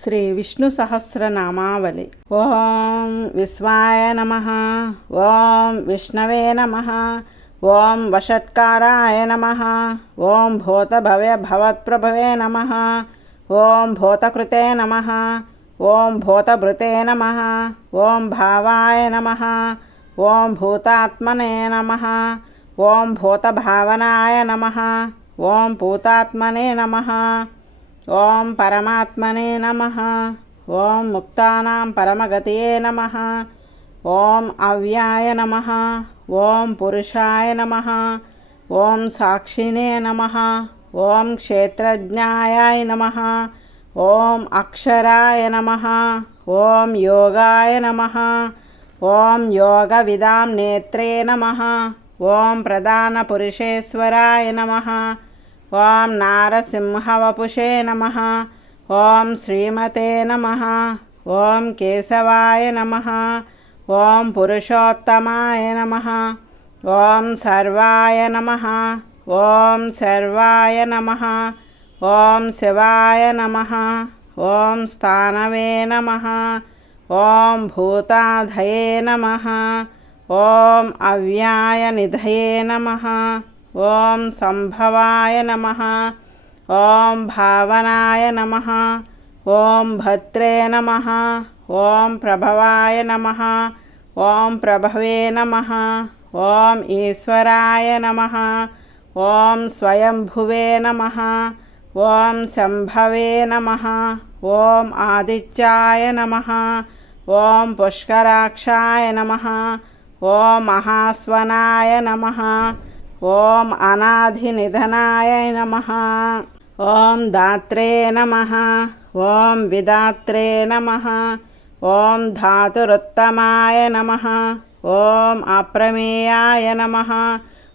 శ్రీ విష్ణు సహస్రనామావళి. ఓం విశ్వాయ నమః. ఓం విష్ణవే నమః. ఓం వషట్కారాయ నమః. ఓం భూతభవ్య భవత్ప్రభవే నమః. ఓం భూతకృతే నమః. ఓం భూతభృతే నమః. ఓం భావాయ నమః. ఓం భూతాత్మనే నమః. ఓం భూతభావనాయ నమః. ఓం భూతాత్మనే నమః. ఓం పరమాత్మనే నమః. ఓం ముక్తానాం పరమగతయే నమః. ఓం అవ్యాయ నమః. ఓం పురుషాయ నమః. ఓం సాక్షినే నమః. ఓం క్షేత్రజ్ఞాయ నమః. ఓం అక్షరాయ నమః. ఓం యోగాయ నమః. ఓం యోగవిదాం నేత్రే నమః. ఓం ప్రధాన పురుషేశ్వరాయ నమః. ఓం నారసింహవపుషే నమః. ఓం శ్రీమతే నమః. ఓం కేశవాయ నమః. ఓం పురుషోత్తమాయ నమః. ఓం సర్వాయ నమః. ఓం సర్వాయ నమః. ఓం శివాయ నమః. ఓం స్థానవే నమః. ఓం భూతాధయే నమః. ఓం అవ్యాయ నిధయే నమః. ఓం సంభవాయ నమః. ఓం భావనాయ నమః. ఓం భద్రే నమః. ఓం ప్రభవాయ నమః. ఓం ప్రభవే నమః. ఓం ఈశ్వరాయ నమః. ఓం స్వయంభువే నమః. ఓం శంభవే నమః. ఓం ఆదిత్యాయ నమః. ఓం పుష్కరాక్షాయ నమః. ఓం మహాస్వనాయ నమః. ఓం అనాధినిధనాయ నమః. ఓం దాత్రే నమః. ఓం విదాత్రే నమః. ఓం ధాతురుత్తమాయ నమః. ఓం అప్రమేయాయ నమః.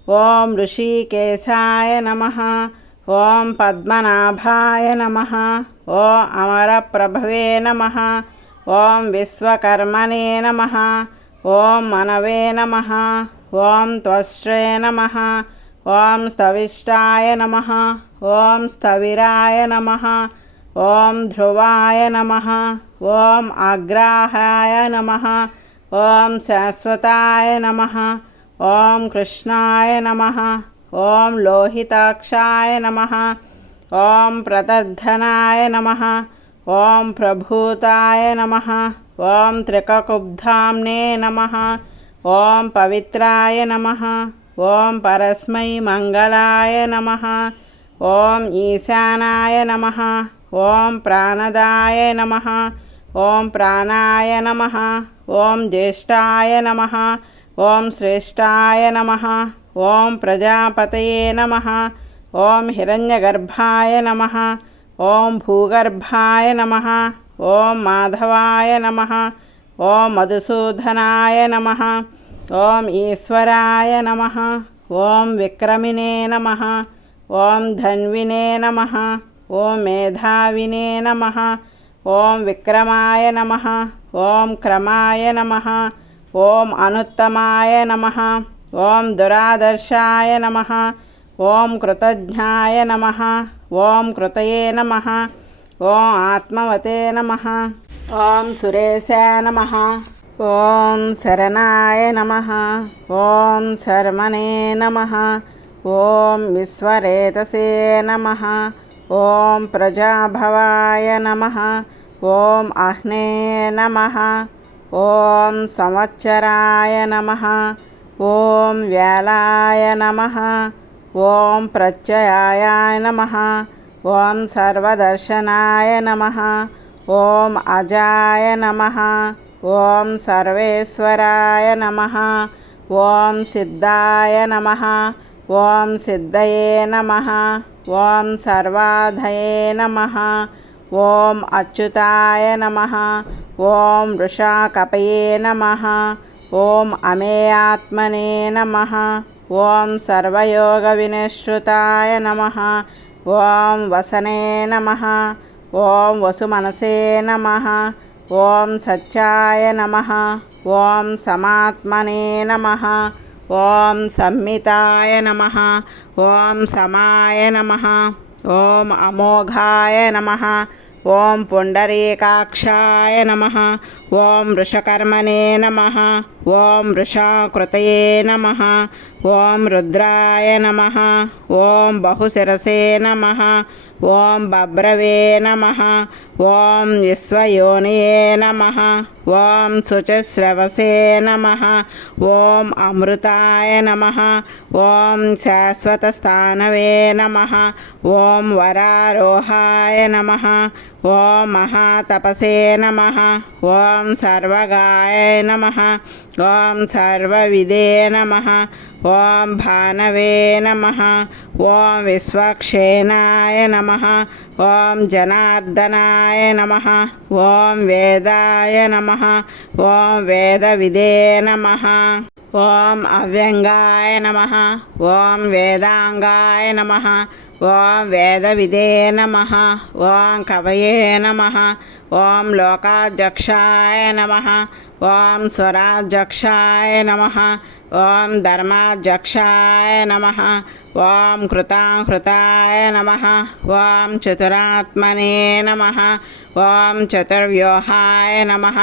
ఓం ఋషికేశాయ నమః. ఓం పద్మనాభాయ నమః. ఓం అమరప్రభవే నమః. ఓం విశ్వకర్మణే నమః. ఓం మనవే నమః. ఓం త్వష్ట్రే నమః. ఓం స్థవిష్టాయ నమః. ఓం స్థవిరాయ నమః. ఓం ధ్రువాయ నమః. ఓం అగ్రాహాయ నమః. ఓం శాశ్వతాయ నమః. ఓం కృష్ణాయ నమః. ఓం లోహితాక్షాయ నమః. ఓం ప్రదర్ధనాయ నమః. ఓం ప్రభూతాయ నమః. ఓం త్రికకుబ్ధామ్నే నమః. ఓం పవిత్రాయ నమః. ఓం పరస్మై మంగళాయ నమః. ఓం ఈశానాయ నమః. ఓం ప్రాణదాయ నమః. ఓం ప్రాణాయ నమః. ఓం జ్యేష్ఠాయ నమః. ఓం శ్రేష్ఠాయ నమః. ఓం ప్రజాపతయే నమః. ఓం హిరణ్యగర్భాయ నమః. ఓం భూగర్భాయ నమః. ఓం మాధవాయ నమః. ఓం మధుసూదనాయ నమః. ఓం ఈశ్వరాయ నమః. ఓం విక్రమినే నమః. ఓం ధన్వినే నమః. ఓం మేధావినే నమః. ఓం విక్రమాయ నమః. ఓం క్రమాయ నమః. ఓం అనుత్తమాయ నమః. ఓం దురాదర్శాయ నమః. ఓం కృతజ్ఞాయ నమః. ఓం కృతయే నమః. ఓం ఆత్మవతే నమః. ఓం సురేశాయ నమః. ఓం శరణాయ నమః. ఓం శర్మణే నమః. ఓం విశ్వరేతసే నమః. ఓం ప్రజాభవాయ నమః. ఓం అహ్నే నమః. ఓం సంవత్సరాయ నమః. ఓం వ్యాలాయ నమః. ఓం ప్రత్యయాయ నమః. ఓం సర్వదర్శనాయ నమః. ఓం అజాయ నమః. ఓం సర్వేశ్వరాయ నమః. ఓం సిద్ధాయ నమః. ఓం సిద్ధయే నమః. ఓం సర్వాధయే నమః. ఓం అచ్యుతాయ నమః. ఓం వృషాకపయే నమః. ఓం అమేయాత్మనే నమః. ఓం సర్వయోగ వినిశ్రుతాయ నమః. ఓం వసనే నమః. ఓం వసుమనసే నమః. ఓం సత్యాయ నమః. ఓం సమాత్మనే నమః. ఓం సంహితాయ నమః. ఓం సమాయ నమః. ఓం అమోఘాయ నమః. ఓం పుండరీకాక్షాయ నమః. ఓం వృషకర్మణే నమః. ఓం వృషాకృతయే నమః. ఓం రుద్రాయ నమః. ఓం బహుశిరసే నమః. ఓం బభ్రవే నమః. ఓం విశ్వయోనయే నమః. ఓం శుచశ్రవసే నమః. ఓం అమృతాయ నమః. ఓం శాశ్వతస్థానవే నమః. ఓం వరారోహాయ నమః. ఓం మహాతపసే నమః. ఓం సర్వగాయ నమః. ఓం సర్వవిదే నమః. ఓం భానవే నమః. ఓం విశ్వక్షేణాయ నమః. ఓం జనార్దనాయ నమః. ఓం వేదాయ నమః. ఓం వేదవిదే నమః. ఓం అవ్యంగాయ నమః. ఓం వేదాంగాయ నమః. ఓం వేదవిదే నమః. ఓం కవయే నమః. ఓం లోకాధ్యక్షాయ నమః. ఓం స్వరాధ్యక్షాయ నమః. ఓం ధర్మాధ్యక్షాయ నమః. ఓం కృతాయ నమః. ఓం చతురాత్మనే నమః. ఓం చతుర్వ్యూహాయ నమః.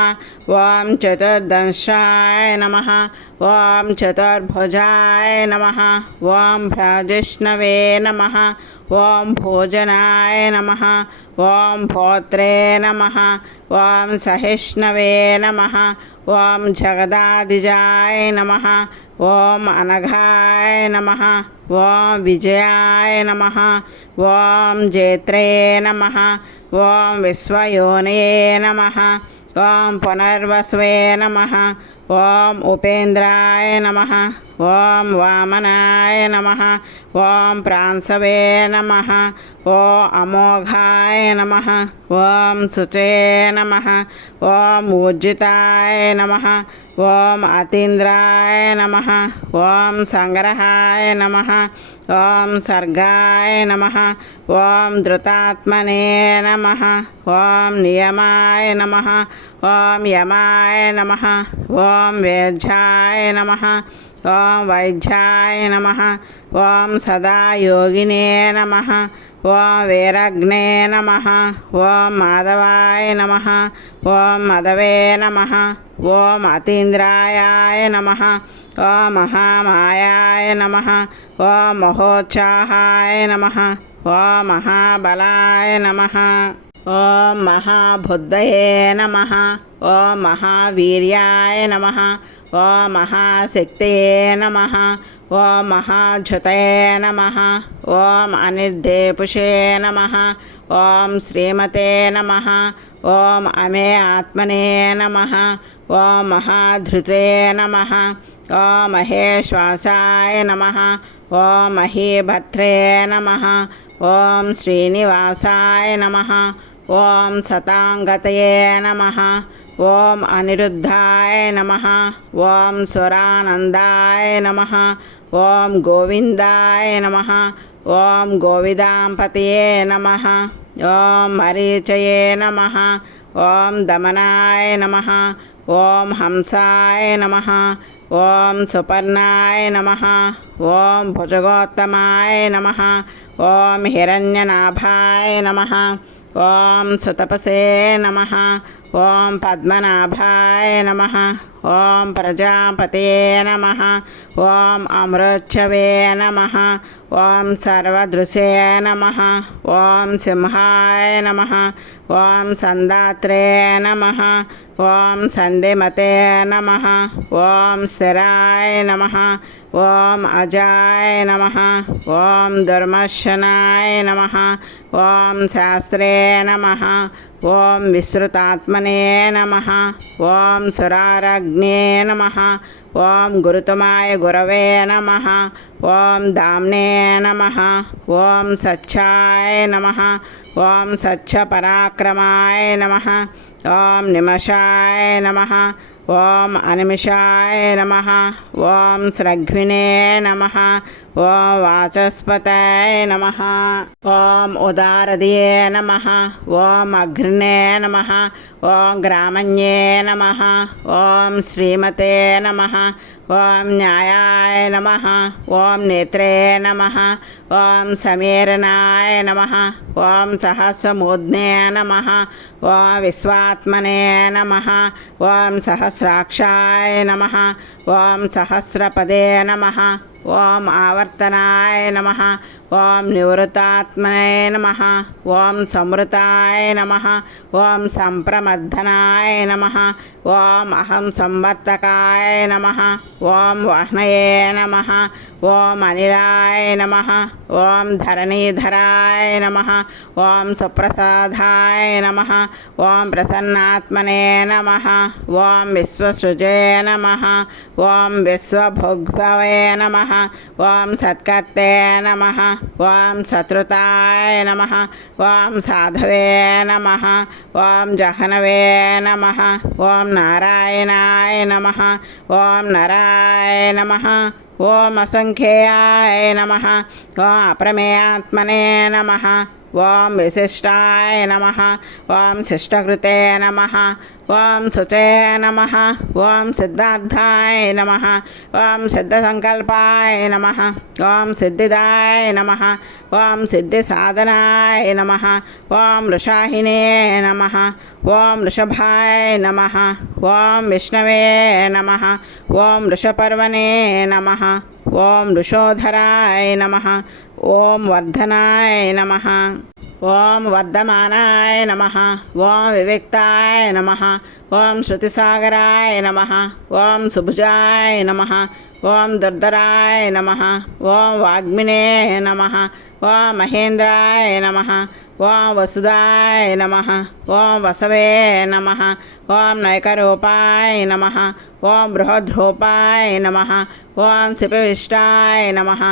ఓం చతుర్దంశాయ నమః. ఓం చతుర్భుజాయ నమః. ఓం భ్రాజిష్ణవే నమః. ఓం భోజనాయ నమః. ఓం భోత్రే నమః. ఓం సహిష్ణవే నమః. ఓం జగదాదిజాయ నమః. ఓం అనఘాయ నమః. ఓం విజయాయ నమః. ఓం జేత్రే నమః. ఓం విశ్వయోనయే నమః. ఓం పునర్వసువే నమః. ఓం ఉపేంద్రాయ నమః. ఓం వామనాయ నమః. ఓం ప్రాంసవే నమః. ఓం అమోఘాయ నమః. ఓం శుచే నమః. ఓం ఊర్జితాయ నమః. ఓం అతీంద్రాయ నమః. ఓం సంగ్రహాయ నమః. ఓం సర్గాయ నమః. ఓం ధృతాత్మనే నమః. ఓం నియమాయ నమః. ఓం యమాయ నమః. ఓం వేద్యాయ నమః. ఓం వైద్యాయ నమః. ఓం సదాయోగినే నమః. ఓం వీరగ్నే నమః. ఓం మాధవాయ నమః. ఓం మధవే నమః. ఓం అతీంద్రాయ నమః. ఓం మహామాయాయ నమః. ఓం మహోత్సాహాయ నమః. ఓం మహాబలాయ నమః. ఓం మహాబుద్ధయే నమః. ఓం మహావీర్యాయ నమః. ఓం మహాశక్తయే నమః. ఓం మహాచ్యుతయే నమః. ఓం అనిర్దేపుషే నమః. ఓం శ్రీమతే నమః. ఓం అమే ఆత్మనే నమః. ఓం మహాధృతే నమః. ఓం మహేశ్వాసాయ నమః. ఓం మహీభద్రే నమః. ఓం శ్రీనివాసాయ నమః. ఓం సతాంగతయే నమః. ఓం అనిరుద్ధాయ నమః. ఓం సురానందాయ నమః. ఓం గోవిందాయ నమః. ఓం గోవిదాంపతయే నమః. ఓం మరీచయే నమః. ఓం దమనాయ నమః. ఓం హంసాయ నమః. ఓం సుపర్ణాయ నమః. ఓం భుజగోత్తమాయ నమః. ఓం హిరణ్యనాభాయ నమః. ఓం సుతపసే నమః. ఓం పద్మనాభాయ నమః. ఓం ప్రజాపతయే నమః. ఓం అమృచ్చవే నమః. ఓం సర్వదృశే నమః. ఓం సింహాయ నమః. ఓం సందాత్రే నమః. ఓం సంధిమతే నమః. ఓం స్థిరాయ నమః. ఓం అజాయ నమః. ఓం దుర్మర్శనాయ నమః. ఓం శాస్త్రే నమః. ఓం విశ్రుతాత్మనే నమః. ఓం సురారగ్నే నమః. ఓం గురుతమాయ గురవే నమః. ఓం దామ్నే నమః. ఓం సచ్చాయ నమః. ఓం సచ్చపరాక్రమాయ నమః. ఓం నిమషాయ నమః. ఓం అనిమిషాయ నమః. ఓం స్రగ్వినే నమః. ఓం వాచస్పతాయ నమః. ఓం ఉదారదియే నమః. ఓం అగ్నినే నమః. ఓం గ్రామణ్యే నమః. ఓం శ్రీమతే నమః. ఓం న్యాయాయ నమః. ఓం నేత్రే నమః. ఓం సమీరణాయ నమః. ఓం సహస్రమూర్ధ్నే నమః. ఓం విశ్వాత్మనే నమః. ఓం సహస్రాక్షాయ నమః. ఓం సహస్రపదే నమః. ఓం ఆవర్తనాయ నమః. ఓం నివృతాత్మనే నమః. ఓం సంవృతాయ నమః. ఓం సంప్రమర్ధనాయ నమః. ఓం అహం సంవర్తకాయ నమః. ఓం వహ్నయే నమః. ఓం అనిలాయ నమః. ఓం ధరణీధరాయ నమః. ఓం సుప్రసాదాయ నమః. ఓం ప్రసన్నాత్మనే నమః. ఓం విశ్వసృజే నమః. ఓం విశ్వభోగ్భవే నమః. ఓం సత్కర్తే నమః. ఓం సత్రుతాయ నమః. ఓం సాధవే నమః. ఓం జహనవే నమః. ఓం నారాయణాయ నమః. ఓం నరాయ నమః. ఓం అసంఖ్యేయాయ నమః. ఓం అప్రమేయాత్మనే నమః. ఓం విశిష్టాయ నమః. ఓం శిష్టకృతే నమః. ఓం శుచే నమః. ఓం సిద్ధార్థాయ నమః. ఓం సిద్ధసంకల్పాయ నమః. ఓం సిద్ధిదాయ నమః. ఓం సిద్ధిసాధనాయ నమః. ఓం వృషాహినే నమః. ఓం వృషభాయ నమః. ఓం విష్ణవే నమః. ఓం వృషపర్వణే నమః. ఓం వృషోధరాయ నమః. ఓం వర్ధనాయ నమః. ఓం వర్ధమానాయ నమః. ఓం వివిక్తాయ నమః. ఓం శృతిసాగరాయ నమః. ఓం సుభుజాయ నమః. ఓం దుర్ధరాయ నమః. ఓం వాగ్మినే నమః. ఓం మహేంద్రాయ నమః. ఓం వసుదాయ నమః. ఓం వసవే నమః. ఓం నైకరూపాయ నమః. ఓం బృహద్రూపాయ నమః. ఓం శిపవిష్టాయ నమః.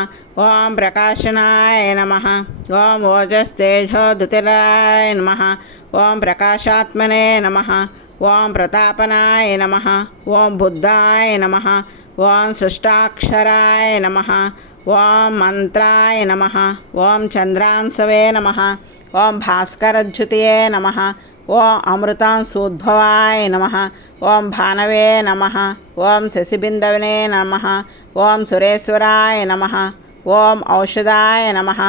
ఓం ప్రకాశనాయ నమః. ఓం ఓజస్తేజోధుతిరాయ నమః. ఓం ప్రకాశాత్మనే నమః. ఓం ప్రతాపనాయ నమః. ఓం బుద్ధాయ నమః. ఓం సృష్టాక్షరాయ నమః. ఓం మంత్రాయ నమః. ఓం చంద్రాంశవే నమః. ఓం భాస్కరజ్యుతియే నమః. ఓం అమృతాంశోద్భవాయ నమః. ఓం భానవే నమః. ఓం శశిబిందవనే నమః. ఓం సురేశ్వరాయ నమః. ఓం ఔషధాయ నమః.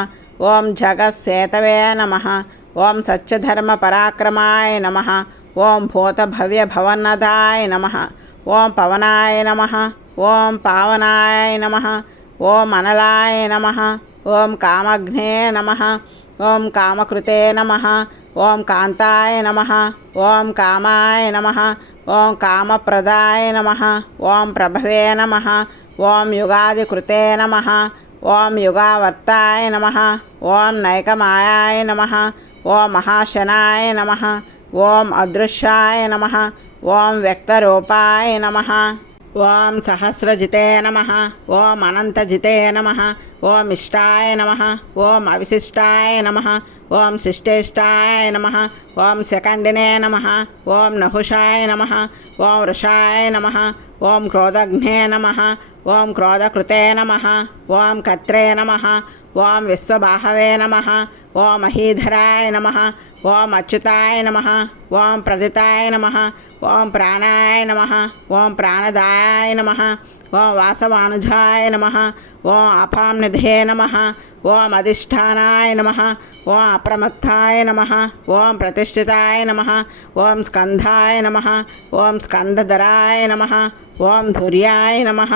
ఓం జగత్సేతవే నమః. ఓం సత్యధర్మపరాక్రమాయ నమః. ఓం భూతభవ్యభవన్నదాయ నమః. ఓం పవనాయ నమః. ఓం పావనాయ నమః. ఓం అనలాయ నమః. ఓం కామగ్నే నమః. ఓం కామకృతే నమః. ఓం కాంతాయ నమః. ఓం కామాయ నమః. ఓం కామప్రదాయ నమః. ఓం ప్రభవే నమః. ఓం యుగాదికృతే నమః. ఓం యుగావర్తాయ నమః. ఓం నైకమాయాయ నమః. ఓం మహాశనాయ నమః. ఓం అదృశ్యాయ నమః. ఓం వ్యక్తరూపాయ నమః. ఓం సహస్రజితే నమః. ఓం అనంతజితే నమః. ఓం ఇష్టాయ నమః. ఓం అవిశిష్టాయ నమః. ఓం శిష్టేష్టాయ నమః. ఓం శకండినే నమః. ఓం నహుషాయ నమః. ఓం వృషాయ నమః. ఓం క్రోధఘ్నే నమః. ఓం క్రోధకృతే నమః. ఓం కత్రే నమః. ఓం విశ్వబాహవే నమః. ఓం మహీధరాయ నమః. ఓం అచ్యుతాయ నమః. ఓం ప్రదితాయ నమః. ఓం ప్రాణాయ నమః. ఓం ప్రాణదాయాయ నమః. ఓం వాసవానుజాయ నమః. ఓం అపాంనిధే నమః. ఓం అధిష్టానాయ నమః. ఓం అప్రమత్తాయ నమః. ఓం ప్రతిష్ఠితాయ నమః. ఓం స్కంధాయ నమః. ఓం స్కందధరాయ నమః. ఓం ధుర్యాయ నమః.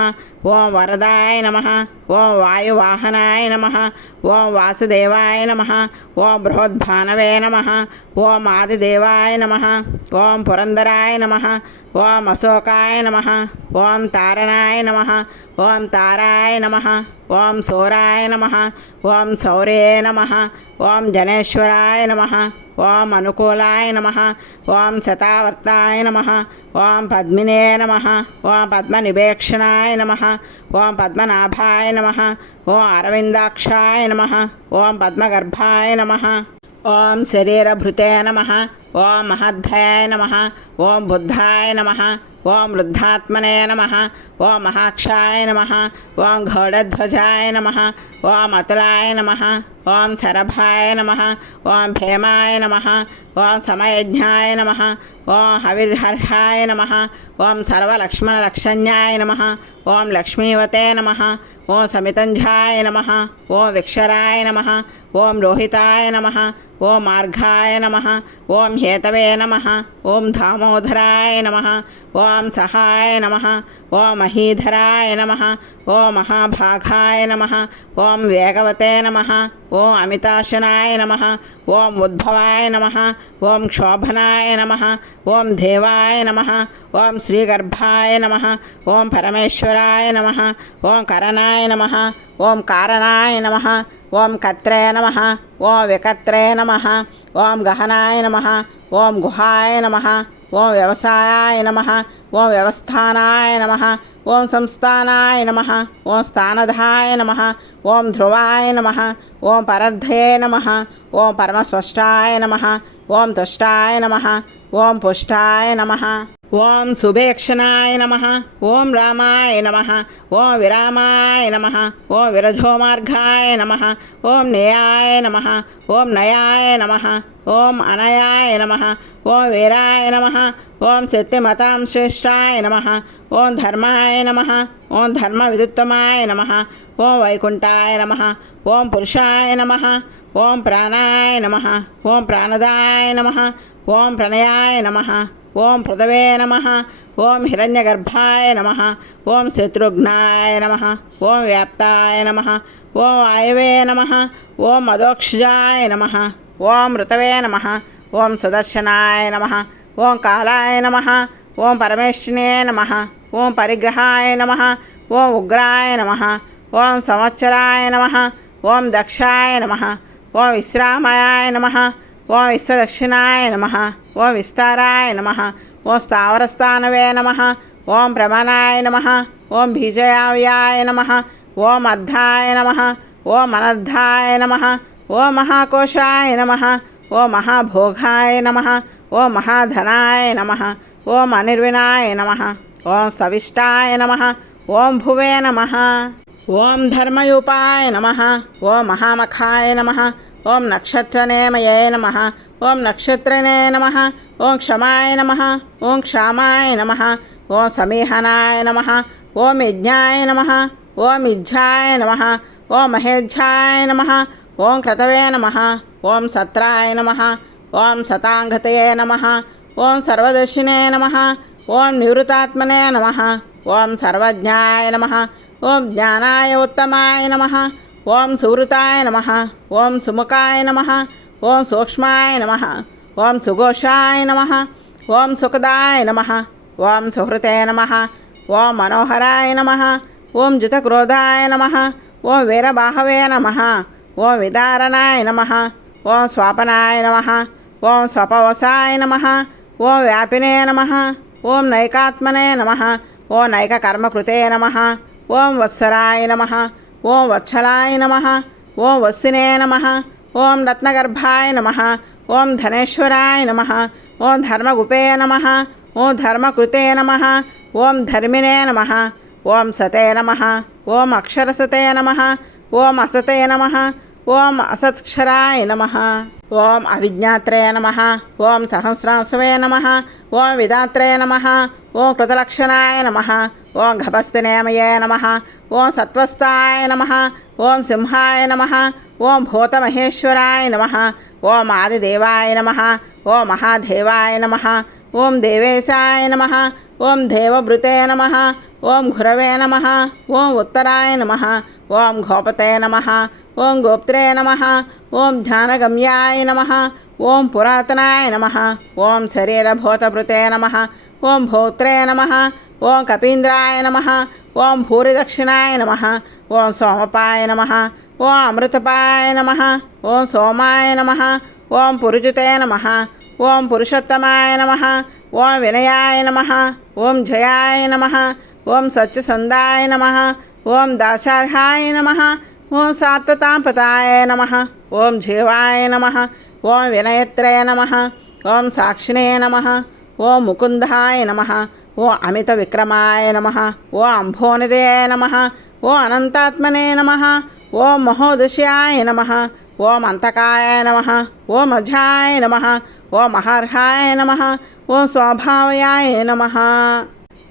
ఓం వరదాయ నమః. ఓం వాయువాహనాయ నమః. ఓం వాసుదేవాయ నమః. ఓం బృహద్భానవే నమః. ఓం ఆదిదేవాయ నమః. ఓం పురందరాయ నమః. ఓం అశోకాయ నమః. ఓం తారణాయ నమః. ఓం తారాయ నమః. ఓం శూరాయ నమః. ఓం శౌర్యే నమః. ఓం జనేశ్వరాయ నమః. ఓం అనుకూలాయ నమః. ఓం శతావర్తాయ నమః. ఓం పద్మినే నమః. ఓం పద్మనివేక్షణాయ నమః. ఓం పద్మనాభాయ నమః. ఓం అరవిందాక్షాయ నమః. ఓం పద్మగర్భాయ నమః. ఓం శరీరభృతే నమః. ఓం మహద్భయాయ నమః. ఓం బుద్ధాయ నమః. ఓం వృద్ధాత్మనే నమః ఓం మహాక్షాయ నమః ఓం ఘోడధ్వజాయ నమః ఓం అతులాయ నమః ఓం శరభాయ నమః ఓం భీమాయ నమః ఓం సమయజ్ఞాయ నమః ఓం హవిర్హర్హాయ నమః ఓం సర్వలక్ష్మణరక్షణ్యాయ నమః ఓం లక్ష్మీవతే నమః ఓం సమితంఝాయ నమః ఓం విక్షరాయ నమః ఓం రోహితాయ నమః ఓం మార్ఘాయ నమః ఓం హేతవే నమః ఓం దామోదరాయ నమః ఓం సహాయ నమః ఓం మహీధరాయ నమః ఓం మహాభాగాయ నమః ఓం వేగవతే నమః ఓం అమితాశనాయ నమః ఓం ఉద్భవాయ నమః ఓం క్షోభనాయ నమః ఓం దేవాయ నమః ఓం శ్రీగర్భాయ నమః ఓం పరమేశ్వరాయ నమః ఓం కరణాయ నమః ఓం కారణాయ నమః ఓం కర్త్రే నమః ఓం వికర్త్రే నమః ఓం గహనాయ నమః ఓం గుహాయ నమః ఓం వ్యవసాయాయ నమః ఓం వ్యవస్థానాయ నమః ఓం సంస్థానాయ నమః ఓం స్థానధాయ నమః ఓం ధ్రువాయ నమః ఓం పరర్థయే నమః ఓం పరమస్వష్టాయ నమః ఓం తుష్టాయ నమః ఓం పుష్టాయ నమః ఓం సుభేక్షణాయ నమః ఓం రామాయ నమః ఓం విరామాయ నమః ఓం విరజోమార్గాయ నమః ఓం నేయాయ నమః ఓం నయాయ నమః ఓం అనయాయ నమః ఓం వీరాయ నమః ఓం శక్తిమతాం శ్రేష్టాయ నమః ఓం ధర్మాయ నమః ఓం ధర్మవిదుత్తమాయ నమః ఓం వైకుంఠాయ నమః ఓం పురుషాయ నమః ఓం ప్రాణాయ నమః ఓం ప్రాణదాయ నమః ఓం ప్రణయాయ నమః ఓం పృథవే నమః ఓం హిరణ్యగర్భాయ నమః ఓం శత్రుఘ్నాయ నమః ఓం వ్యాప్తాయ నమః ఓం వాయవే నమః ఓం మదోక్షజాయ నమః ఓం ఋతవే నమః ఓం సుదర్శనాయ నమః ఓం కాలాయ నమః ఓం పరమేశ్వరే నమః ఓం పరిగ్రహాయ నమః ఓం ఉగ్రాయ నమః ఓం సంవత్సరాయ నమః ఓం దక్షాయ నమః ఓం విశ్రామయాయ నమః ఓం విశ్వదక్షిణాయ నమః ఓం విస్తారాయ నమః ఓం స్థావరస్థానవే నమః ఓం ప్రమాణాయ నమః ఓం బీజయావ్యాయ నమః ఓం అర్ధాయ నమః ఓం అనర్ధాయ నమః ఓం మహాకోశాయ నమః ఓం మహాభోగాయ నమః ఓం మహాధనాయ నమః ఓం అనిర్వినాయ నమః ఓం స్థవిష్టాయ నమః ఓం భువే నమః ఓం ధర్మయూపాయ నమః ఓం మహామఖాయ నమః ఓం నక్షత్రనేమయే నమః ఓం నక్షత్రనే నమః ఓం క్షమాయ నమః ఓం క్షామాయ నమః ఓం సమీహనాయ నమః ఓం యజ్ఞాయ నమః ఓం యుజ్జాయ నమః ఓం మహేజ్జాయ నమః ఓం క్రతవే నమః ఓం సత్రాయ నమః ఓం శతాంగతయే నమః ఓం సర్వదర్శినే నమః ఓం నివృతాత్మనే నమః ఓం సర్వజ్ఞాయ నమః ఓం జ్ఞానాయ ఉత్తమాయ నమః ఓం సువృతాయ నమః ఓం సుముఖాయ నమః ఓం సూక్ష్మాయ నమః ఓం సుఘోషాయ నమః ఓం సుఖదాయ నమః ఓం సుహృతే నమః ఓం మనోహరాయ నమః ఓం జితక్రోధాయ నమః ఓం వీరబాహవే నమః ఓం విదారణాయ నమః ఓం స్వాపనాయ నమః ఓం స్వపవసాయ నమః ఓం వ్యాపినే నమః ఓం నైకాత్మనే నమః ఓం నైకకర్మకృతే నమః ఓం వత్సరాయ నమః ఓం వత్సలాయ నమః ఓం వస్సినే నమః ఓం రత్నగర్భాయ నమః ఓం ధనేశ్వరాయ నమః ఓం ధర్మగుపే నమః ఓం ధర్మకృతే నమః ఓం ధర్మిణే నమః ఓం సతే నమః ఓం అక్షరసతే నమః ఓం అసతే నమః ఓం అసత్క్షరాయ నమః ఓం అవిజ్ఞాత్రే నమః ఓం సహస్రాంశవే నమః ఓం విదాత్రే నమః ఓం కృతలక్షణాయ నమః ఓం గభస్తినేమయే నమః ఓం సత్వస్థాయ నమః ఓం సింహాయ నమః ఓం భూతమహేశ్వరాయ నమః ఓం ఆదిదేవాయ నమః ఓం మహాదేవాయ నమః ఓం దేవేశాయ నమః ఓం దేవభృతే నమః ఓం గురవే నమః ఓం ఉత్తరాయ నమః ఓం గోపతే నమః ఓం గోప్త్రే నమః ఓం ధ్యానగమ్యాయ నమః ఓం పురాతనాయ నమః ఓం శరీరభూతభృతే నమః ఓం భోత్రే నమః ఓం కపీంద్రాయ నమః ఓం భూరిదక్షిణాయ నమః ఓం సోమపాయ నమః ఓం అమృతపాయ నమః ఓం సోమాయ నమః ఓం పురుజితే నమః ఓం పురుషోత్తమాయ నమః ఓం వినయాయ నమః ఓం జయాయ నమః ఓం సత్యసందాయ నమః ఓం దాశార్హాయ నమః ఓం సాత్వతాంపతాయ నమః ఓం జీవాయ నమః ఓం వినయత్రే నమః ఓం సాక్షిణే నమః ఓం ముకుందాయ నమః ఓ అమిత విక్రమాయ నమః ఓ అంభోనిదే నమః ఓ అనంతాత్మనే నమః ఓ మహోదశ్యాయ నమః ఓం అంతకాయ నమః ఓం అజాయ నమః ఓం మహార్హాయ నమః ఓం స్వభావయాయ నమః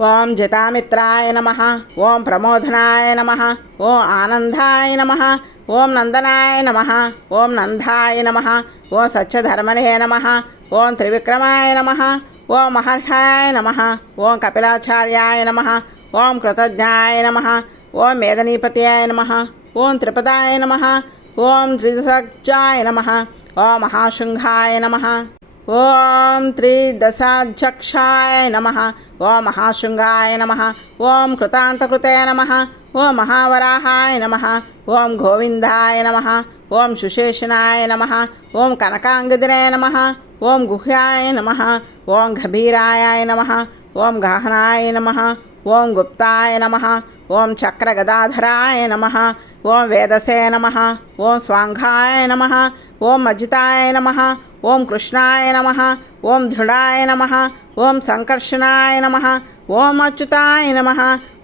ఓం జితామిత్రాయ నమః ఓం ప్రమోదనాయ నమః ఓం ఆనందాయ నమః ఓం నందనాయ నమః ఓం నందాయ నమః ఓం సత్యధర్మనే నమః ఓం త్రివిక్రమాయ నమః ఓం మహర్షాయ నమః ఓం కపిలాచార్యాయ నమః ఓం కృతజ్ఞాయ నమః ఓం మేదనీపత్యాయ నమః ఓం త్రిపదాయ నమః ఓం త్రిదశాయ నమః ఓం మహాశృంగాయ నమః ఓం త్రిదశాధ్యక్షాయ నమః ఓం మహాశృంగాయ నమః ఓం కృతాంతకృతే నమః ఓం మహావరాహాయ నమః ఓం గోవిందాయ నమః ఓం సుశేషనాయ నమః ఓం కనకాంగదినే నమః ఓం గుహ్యాయ నమః ఓం గభీరాయ నమః ఓం గహనాయ నమః ఓం గుప్తాయ నమః ఓం చక్రగదాధరాయ నమః ఓం వేదసే నమః ఓం స్వాంఘాయ నమః ఓం మజితాయ నమః ఓం కృష్ణాయ నమః ఓం దృఢాయ నమః ఓం సంకర్షణాయ నమః ఓం అచ్యుతాయ నమః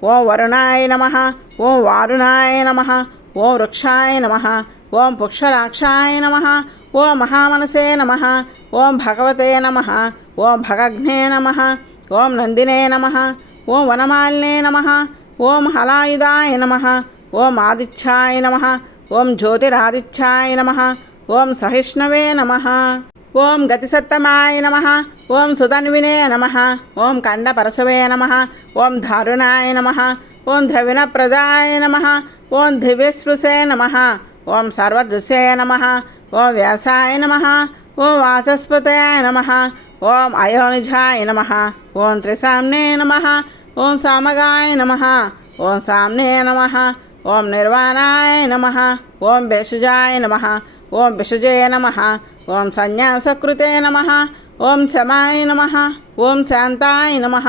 ఓం వరుణాయ నమః ఓం వారుణాయ నమః ఓం వృక్షాయ నమః ఓం పుక్షరాక్షాయ నమః ఓం మహామనసే నమః ఓం భగవతే నమః ఓం భగఘ్నే నమః ఓం నందినే నమః ఓం వనమాలినే నమః ఓం హలాయుధాయ నమః ఓం ఆదిత్యాయ నమః ఓం జ్యోతిరాదిత్యాయ నమః ఓం సహిష్ణవే నమః ఓం గతిసత్తమాయ నమః ఓం సుధన్వినే నమః ఓం కండపరశవే నమః ఓం దారుణాయ నమః ఓం ద్రవిణప్రదాయ నమః ఓం దివ్యస్పృశే నమః ఓం సర్వదృశే నమః ఓం వ్యాసాయ నమః ఓం వాచస్పతయాయ నమః ఓం అయోనిజాయ నమః ఓం త్రిసామ్నే నమః ఓం సామగాయ నమః ఓం సామ్నే నమః ఓం నిర్వాణాయ నమః ఓం భేషజాయ నమః ఓం విషజే నమః ఓం సన్యాసకృతే నమః ఓం శమాయ నమః ఓం శాంతాయ నమః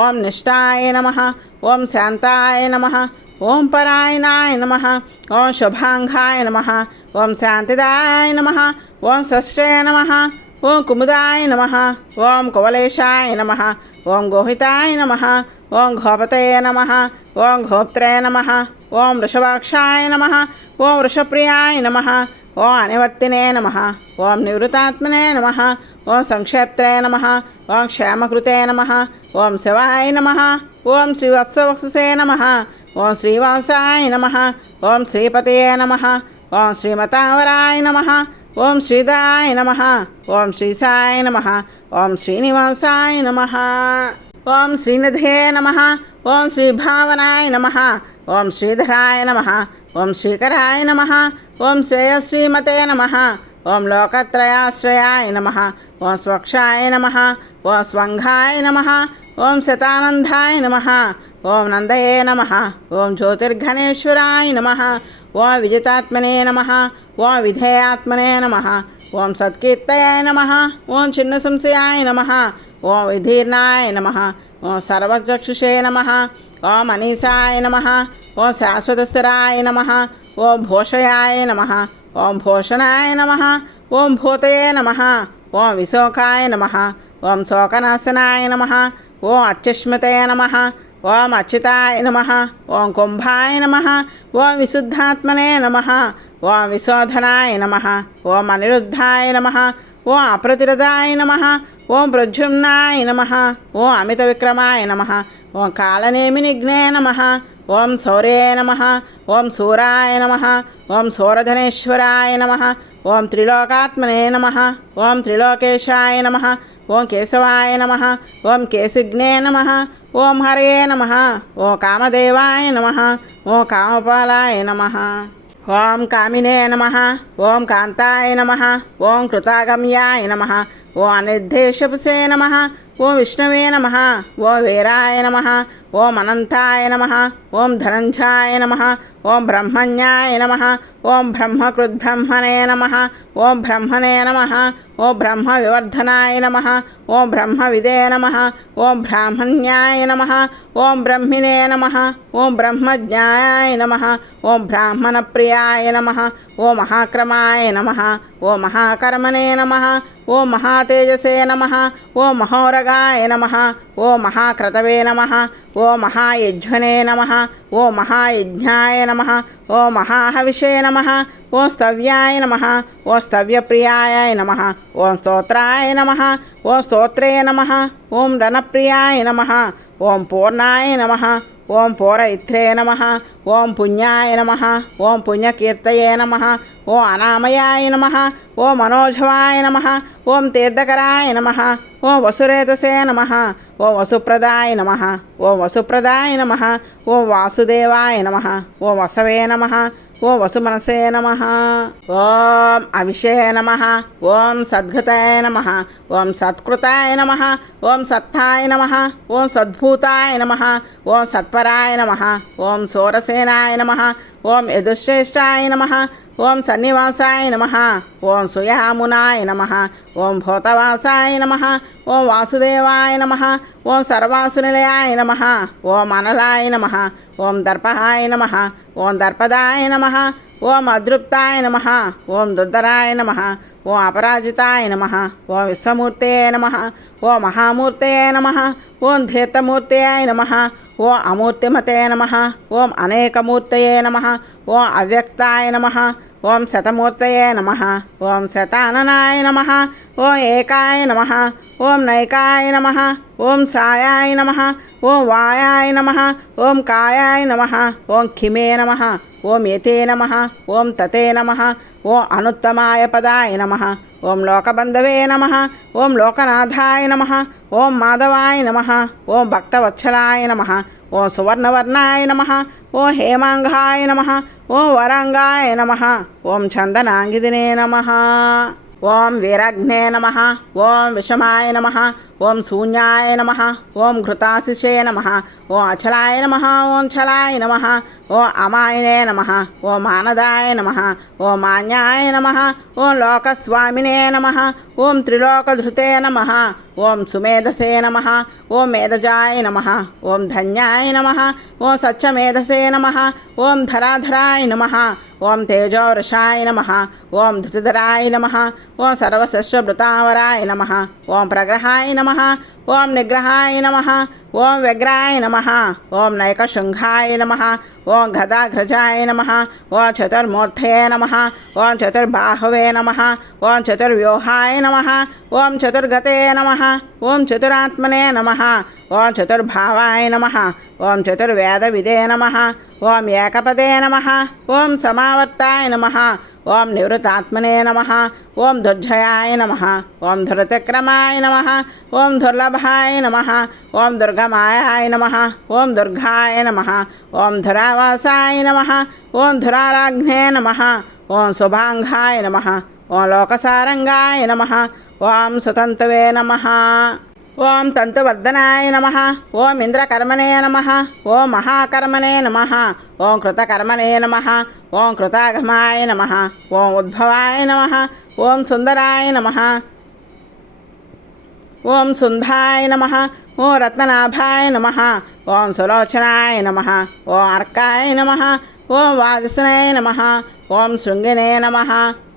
ఓం నిష్ఠాయ నమః ఓం శాంతాయ నమః ఓం పరాయణాయ నమః ఓం శుభాంగాయ నమః ఓం శాంతిదాయ నమః ఓం సృష్టే నమః ఓం కుముదాయ నమః ఓం కువలేశాయ నమః ఓం గోహితాయ నమః ఓం గోపతే నమః ఓం గోప్త్రే నమః ఓం వృషభాక్షాయ నమః ఓం వృషప్రియాయ నమః ఓం అనివర్తినే నమః ఓం నివృతాత్మనే నమః ఓం సంక్షేప్త్రే నమః ఓం క్షేమకృతే నమః ఓం శివాయ నమః ఓం శ్రీవత్సవక్షసే నమః ఓం శ్రీవాసాయ నమః ఓం శ్రీపతయే నమః ఓం శ్రీమతావరాయ నమః ఓం శ్రీదాయ నమః ఓం శ్రీసాయ నమః ఓం శ్రీనివాసాయ నమః ఓం శ్రీనిధే నమః ఓం శ్రీభావనాయ నమః ఓం శ్రీధరాయ నమః ఓం శ్రీకరాయ నమః ఓం శ్రేయశ్రీమతే నమః ఓం లోకత్రయాశ్రయాయ నమః ఓం స్వక్షాయ నమః ఓం స్వంఘాయ నమః ఓం శతానందాయ నమః ఓం నందయే నమః ఓం జ్యోతిర్ఘనేశ్వరాయ నమః ఓం విజితాత్మనే నమః ఓం విధేయాత్మనే నమః ఓం సత్కీర్తయాయ నమః ఓం చిన్న సంశయాయ నమః ఓం విధీర్ణాయ నమః ఓం సర్వచక్షుషే నమః ఓం అనీసాయ నమః ఓం శాశ్వతస్థిరాయ నమః ఓం భూషయాయ నమః ఓం భూషణాయ నమః ఓం భూతయే నమః ఓం విశోకాయ నమః ఓం శోకనాశనాయ నమః ఓం అత్యుష్మితే నమః ఓం అచ్యుతాయ నమః ఓం కుంభాయ నమః ఓం విశుద్ధాత్మనే నమః ఓం విశోధనాయ నమః ఓం అనిరుద్ధాయ నమః ఓం అప్రతిరదాయ నమః ఓం ప్రద్యుమ్నాయ నమః ఓం అమిత విక్రమాయ నమః ఓం కాలనేమినిఘ్నే నమః ఓం శౌర్యే నమః ఓం శూరాయ నమః ఓం శూరధనేశ్వరాయ నమః ఓం త్రిలోకాత్మనే నమః ఓం త్రిలోకేశాయ నమః ఓం కేశవాయ నమః ఓం కేశిఘ్నే నమః ఓం హరయే నమః ఓం కామదేవాయ నమః ఓం కామపాలాయ నమః ఓం కామినే నమః ఓం కాంతాయ నమః ఓం కృతాగమ్యాయ నమః ఓం అనిర్దేశపుసే నమః ఓం విష్ణవే నమః ఓం వీరాయ నమః ఓం అనంతాయ నమః ఓం ధనంజాయ నమః ఓం బ్రహ్మణ్యాయ నమః ఓం బ్రహ్మకృద్బ్రహ్మణే నమః ఓం బ్రహ్మణే నమః ఓం బ్రహ్మ వివర్ధనాయ నమః ఓం బ్రహ్మవిదే నమః ఓం బ్రాహ్మణ్యాయ నమః ఓం బ్రహ్మిణే నమః ఓం బ్రహ్మజ్ఞాయాయ నమః ఓం బ్రాహ్మణప్రియాయ నమః ఓం మహాక్రమాయ నమః ఓం మహాకర్మణే నమః ఓం మహాతేజసే నమః ఓం మహోరగ మహాఖడ్గాయ నమః ఓం మహాక్రతవే నమః ఓం మహాయజ్ఞనే నమః ఓం మహాయజ్ఞాయ నమః ఓం మహాహవిషే నమః ఓం స్తవ్యాయ నమః ఓం స్తవ్యప్రియాయ నమః ఓం స్తోత్రాయ నమః ఓం స్తోత్రే నమః ఓం రణప్రియాయ నమః ఓం పూర్ణాయ నమః ఓం పూరయిత్రే నమః ఓం పుణ్యాయ నమః ఓం పుణ్యకీర్తయే నమః ఓం అనామయాయ నమః ఓం మనోజవాయ నమః ఓం తీర్థకరాయ నమః ఓం వసురేతసే నమః ఓం వసుప్రదాయ నమః ఓం వసుప్రదాయ నమః ఓం వాసుదేవాయ నమః ఓం వసవే నమః ఓం వసుమనసే నమః ఓం అవిషే నమః ఓం సద్గతాయ నమః ఓం సత్కృతాయ నమః ఓం సత్తాయ నమః ఓం సద్భూతాయ నమః ఓం సత్పరాయ నమః ఓం సోరసేనాయ నమః ఓం యదుశ్రేష్టాయ నమః ఓం సన్నివాసాయ నమః ఓం సుయామునాయ నమః ఓం భూతవాసాయ నమః ఓం వాసుదేవాయ నమః ఓం సర్వాసునిలయాయ నమః ఓం అనలాయ నమః ఓం దర్పహాయ నమః ఓం దర్పదాయ నమః ఓం అదృప్తాయ నమః ఓం దుద్దరాయ నమః ఓం అపరాజితాయ నమః ఓం విశ్వమూర్తయే నమః ఓం మహామూర్తయే నమః ఓం ధీర్తమూర్తయే నమః ఓం అమూర్తిమతే నమః ఓం అనేకమూర్తయే నమః ఓం అవ్యక్తాయ నమః ఓం శతమూర్తయే నమః ఓం శతాననాయ నమః ఓం ఏకాయ నమః ఓం నైకాయ నమః ఓం సాయాయ నమః ఓం వాయాయ నమః ఓం కాయాయ నమః ఓం ఖిమే నమః ఓం యతే నమః ఓం తతే నమః ఓం అనుత్తమాయ పదాయ నమః ఓం లోకబంధవే నమః ఓం లోకనాథాయ నమః ఓం మాధవాయ నమః ఓం భక్తవత్సలాయ నమః ఓం సువర్ణవర్ణాయ నమః ఓం హేమాంగాయ నమః ఓం వరాంగాయ నమః ఓం చందనాంగిదినే నమః ఓం వీరగ్నే నమః ఓం విషమాయ నమః ఓం శూన్యాయ నమః ఓం ఘృతాశిషే నమః ఓం అచలాయ నమః ఓం చలాయ నమః ఓం అమాయనే నమః ఓం మానదాయ నమః ఓం మాన్యాయ నమః ఓం లోకస్వామినే నమః ఓం త్రిలోకధృతే నమః ఓం సుమేధసే నమః ఓం మేధజాయ నమః ఓం ధన్యాయ నమః ఓం సత్యమేధసే నమః ఓం ధరాధరాయ నమః ఓం తేజోవృషాయ నమః ఓం ధృతిధరాయ నమః ఓం సర్వశస్త్రభృతావరాయ నమః ఓం ప్రగ్రహాయ నమః ఓం నిగ్రహాయ నమః ఓం వ్యగ్రాయ నమః ఓం నైకశృంఘాయ నమః ఓం గదాఘ్రజాయ నమః ఓం చతుర్మూర్తయే నమః ఓం చతుర్బాహవే నమః ఓం చతుర్వ్యూహాయ నమః ఓం చతుర్గతే నమః ఓం చతురాత్మనే నమః ఓం చతుర్భావాయ నమః ఓం చతుర్వేదవిదే నమః ఓం ఏకపదే నమః ఓం సమావర్తాయ నమః ఓం నివృతాత్మనే నమః ఓం దుర్జయాయ నమః ఓం ధృతిక్రమాయ నమః ఓం దుర్లభాయ నమః ఓం దుర్గమాయాయ నమః ఓం దుర్గాయ నమః ఓం ధురావాసాయ నమః ఓం ధురారాఘ్నే నమః ఓం శుభాంగాయ నమః ఓం లోకసారంగాయ నమః ఓం సుతంతువే నమః ఓం తంతువర్ధనాయ నమః ఓం ఇంద్రకర్మణే నమః ఓం మహాకర్మణే నమః ఓం కృతకర్మణే నమః ఓం కృతాగమాయ నమః ఓం ఉద్భవాయ నమః ఓం సుందరాయ నమః ఓం సుంధాయ నమః ఓం రత్ననాభాయ నమః ఓం సులోచనాయ నమః ఓం అర్కాయ నమః ఓం వాజస్నాయ నమః ఓం శృంగినే నమః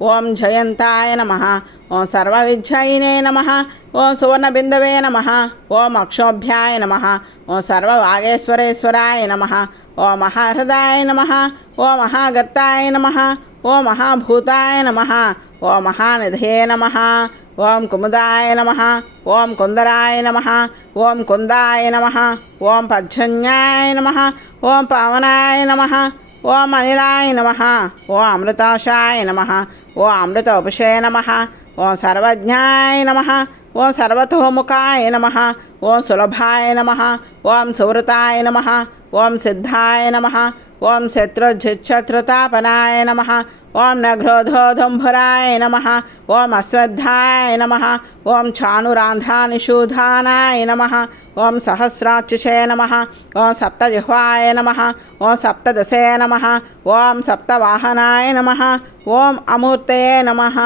ఓం జయంతాయ నమః ఓం సర్వవిద్యాయినే నమః ఓం సువర్ణబిందవే నమః ఓం అక్షోభ్యాయ నమః ఓం సర్వవాగేశ్వరేశ్వరాయ నమః ఓం మహాహృదాయ నమః ఓం మహాగత్తాయ నమః ఓం మహాభూతాయ నమః ఓం మహానిధే నమః ఓం కుముదాయ నమః ఓం కుందరాయ నమః ఓం కుందాయ నమః ఓం పర్జన్యాయ నమః ఓం పావనాయ నమః ఓం అనిలాయ నమః ఓం అమృతాశాయ నమః ఓం అమృతోపశే నమః ఓం సర్వజ్ఞాయ నమః ఓం సర్వతోముఖాయ నమః ఓం సులభాయ నమః ఓం సువృతాయ నమః ఓం సిద్ధాయ నమః ఓం శత్రుజిచ్చత్రుతాపనాయ నమః ఓం నఘ్రోధోధంభురాయ నమః ఓం అశ్వత్థాయ నమః ఓం చానురాంధ్రానిషూధానాయ నమః ఓం సహస్రాచ్యుషే నమః ఓం సప్తజిహ్వాయ నమః ఓం సప్తదశే నమః ఓం సప్తవాహనాయ నమః ఓం అమూర్తయే నమః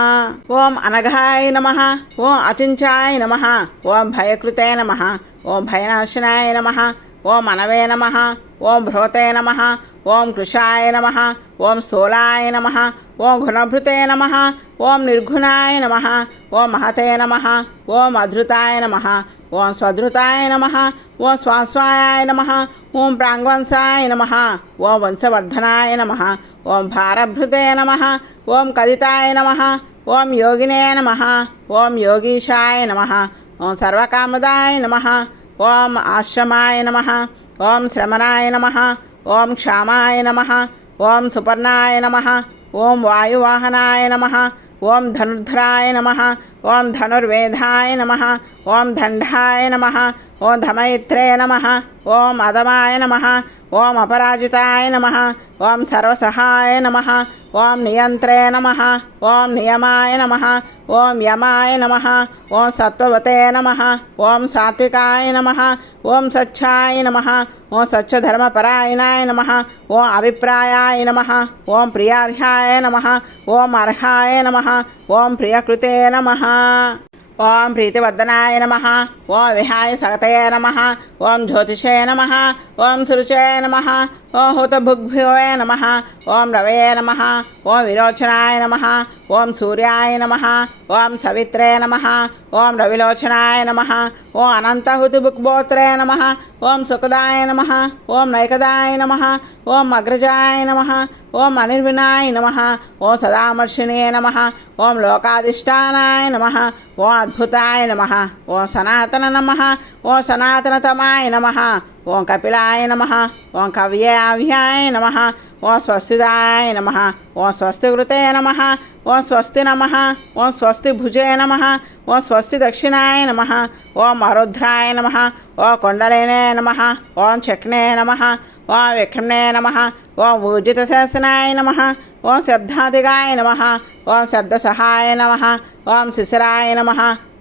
ఓం అనఘాయ నమః ఓం అచించాయ నమః ఓం భయకృతే నమః ఓం భయనాశనాయ నమః ఓం అనవే నమః ఓం భ్రోతే నమః ఓం కృషాయ నమః ఓం స్థూలాయ నమః ఓం గుణభృతే నమః ఓం నిర్గుణాయ నమః ఓం మహతే నమః ఓం అధృతాయ నమః ఓం స్వధృతాయ నమః ఓం స్వాస్వాయాయ నమః ఓం ప్రాంగ్వంశాయ నమః ఓం వంశవర్ధనాయ నమః ఓం భారభృతే నమః ఓం కదితాయ నమః ఓం యోగినే నమః ఓం యోగీశాయ నమః ఓం సర్వకామదాయ నమః ఓం ఆశ్రమాయ నమః ఓం శ్రమణాయ నమః ఓం క్షామాయ నమః ఓం సుపర్ణాయ నమః ఓం వాయువాహనాయ నమః ఓం ధనుర్ధరాయ నమః ఓం ధనుర్వేదాయ నమః ఓం దండాయ నమః ఓం ధమైత్రే నమః ఓం అదమాయ నమః ఓం అపరాజితాయ నమః ఓం సర్వసహాయ నమః ఓం నియంత్రే నమః ఓం నియమాయ నమః ఓం యమాయ నమః ఓం సత్వవతే నమః ఓం సాత్వికాయ నమః ఓం సచ్చాయ నమః ఓం సత్యధర్మపరాయణాయ నమః ఓం అభిప్రాయాయ నమః ఓం ప్రియార్హాయ నమః ఓం అర్హాయ నమః ఓం ప్రియకృతే నమః ఓం ప్రీతివర్ధనాయ నమః ఓం విహాయ సగతయ నమః ఓం జ్యోతిషే నమః ఓం సురుచే నమః ఓం హుతభుగ్భ్యోయ నమః ఓం రవయే నమః ఓం విరోచనాయ నమః ఓం సూర్యాయ నమః ఓం సవిత్రే నమః ఓం రవిలోచనాయ నమః ఓం అనంతహుతిభుగ్భోత్రే నమః ఓం సుఖదాయ నమః ఓం నైకదాయ నమః ఓం అగ్రజాయ నమః ఓం అనిర్వినాయ నమః ఓం సదామర్షిణే నమః ఓం లోకాధిష్టానాయ నమః ఓం అద్భుతాయ నమః ఓం సనాతన నమః ఓం సనాతనతమాయ నమః ఓం కపిలాయ నమః ఓం కవ్యావ్యాయ నమః ఓం స్వస్తిదాయ నమః ఓం స్వస్తికృతే నమః ఓం స్వస్తి నమః ఓం స్వస్తి భుజే నమః ఓం స్వస్తి దక్షిణాయ నమః ఓం అరుద్రాయ నమః ఓం కొండలినే నమః ఓం చక్నే నమః ఓం విక్రమ్నే నమః ఓం ఊర్జితశాసనాయ నమః ఓం శబ్దాదిగాయ నమః ఓం శబ్దసహాయ నమః ఓం శిశిరాయ నమః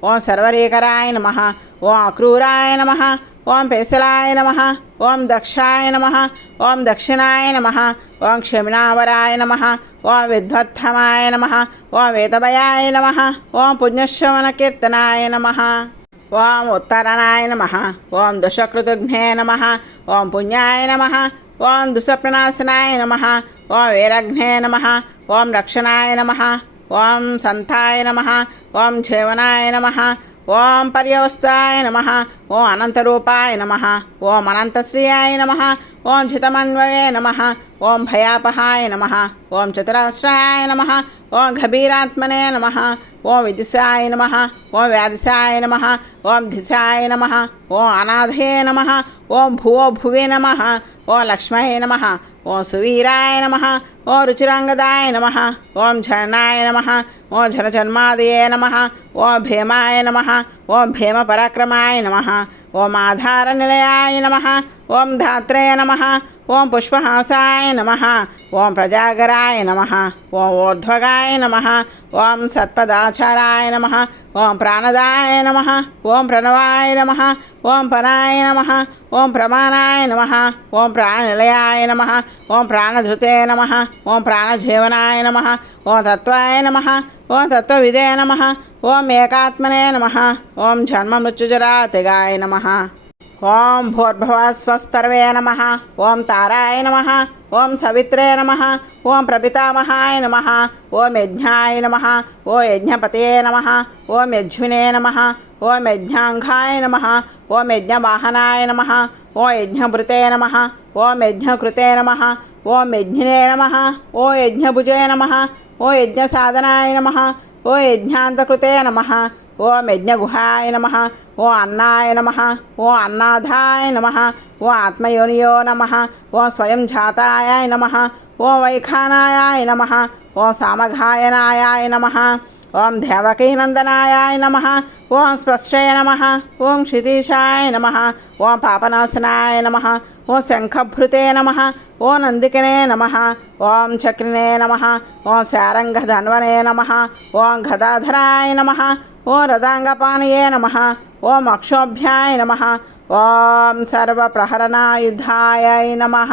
ఓం సర్వరీకరాయ నమః ఓం అక్రూరాయ నమః ఓం పేసలాయ నమః ఓం దక్షాయ నమః ఓం దక్షిణాయ నమః ఓం క్షమినావరాయ నమః ఓం విద్వత్తమాయ నమః ఓం వేదభయాయ నమః ఓం పుణ్యశ్రవణకీర్తనాయ నమః ఓం ఉత్తరణాయ నమః ఓం దుషకృతుఘ్నే నమః ఓం పుణ్యాయ నమః ఓం దుఃస్వప్ననాశనాయ నమః ఓం వీరఘ్నే నమః ఓం రక్షణాయ నమః ఓం సంతాయ నమః ఓం జీవనాయ నమః ఓం పర్యవస్థాయ నమః ఓం అనంతరూపాయ నమః ఓం అనంతశ్రియాయ నమః ఓం జితమన్వయే నమః ఓం భయాపహాయ నమః ఓం చతురాశ్రయాయ నమః ఓం గభీరాత్మనే నమః ఓం విదిశాయ నమః ఓం వ్యాధిశాయ నమః ఓం ధిశాయ నమః ఓం అనాథే నమః ఓం భువో భువే నమః ఓం లక్ష్మయే నమః ఓం సువీరాయ నమః ఓం రుచిరాంగదాయ నమః ఓం ఝరణాయ నమః ఓం ఝనజన్మాదయే నమః ఓం భీమాయ నమః ఓం భీమపరాక్రమాయ నమః ఓం ఆధారనిలయాయ నమః ఓం ధాత్రే నమః ఓం పుష్పహాసాయ నమః ఓం ప్రజాగరాయ నమః ఓం ఊర్ధ్వగాయ నమః ఓం సత్పదాచారాయ నమః ఓం ప్రాణదాయ నమః ఓం ప్రణవాయ నమః ఓం పరాయ నమః ఓం ప్రమాణాయ నమః ఓం ప్రాణనిలయాయ నమః ఓం ప్రాణధృతే నమః ఓం ప్రాణజీవనాయ నమః ఓం తత్వాయ నమః ఓం తత్వవిదే నమః ఓం ఏకాత్మనే నమః ఓం జన్మమృత్యుజరాతిగాయ నమః ఓం భూర్భువస్వస్తర్వే నమః ఓం తారాయ నమః ఓం సవిత్రే నమః ఓం ప్రపితామహాయ నమః ఓం యజ్ఞాయ నమః ఓం యజ్ఞపతయే నమః ఓం యజ్ఞినే నమః ఓం యజ్ఞాంగాయ నమః ఓం యజ్ఞవాహనాయ నమః ఓం యజ్ఞభృతే నమః ఓం యజ్ఞకృతే నమః ఓం యజ్ఞినే నమః ఓం యజ్ఞభుజే నమః ఓం యజ్ఞసాధనాయ నమః ఓం యజ్ఞాంతకృతే నమః ఓం యజ్ఞగుహాయ నమః ఓం అన్నాయ నమః ఓం అన్నాథాయ నమః ఓం ఆత్మయోనియో నమః ఓం స్వయం జాతాయ నమః ఓం వైఖానాయ నమః ఓం సామఘాయనాయ నమః ఓం దేవకీనందనాయ నమః ఓం స్పర్శయ నమః ఓం క్షితీశాయ నమః ఓం పాపనాశనాయ నమః ఓం శంఖభృతే నమః ఓం నందికనే నమః ఓం చక్రినే నమః ఓం శారంగధన్వనే నమః ఓం గదాధరాయ నమః ఓం రదాంగపానయే నమః ఓం అక్షోభ్యాయ నమః ఓం సర్వప్రహరణాయుధాయ నమః.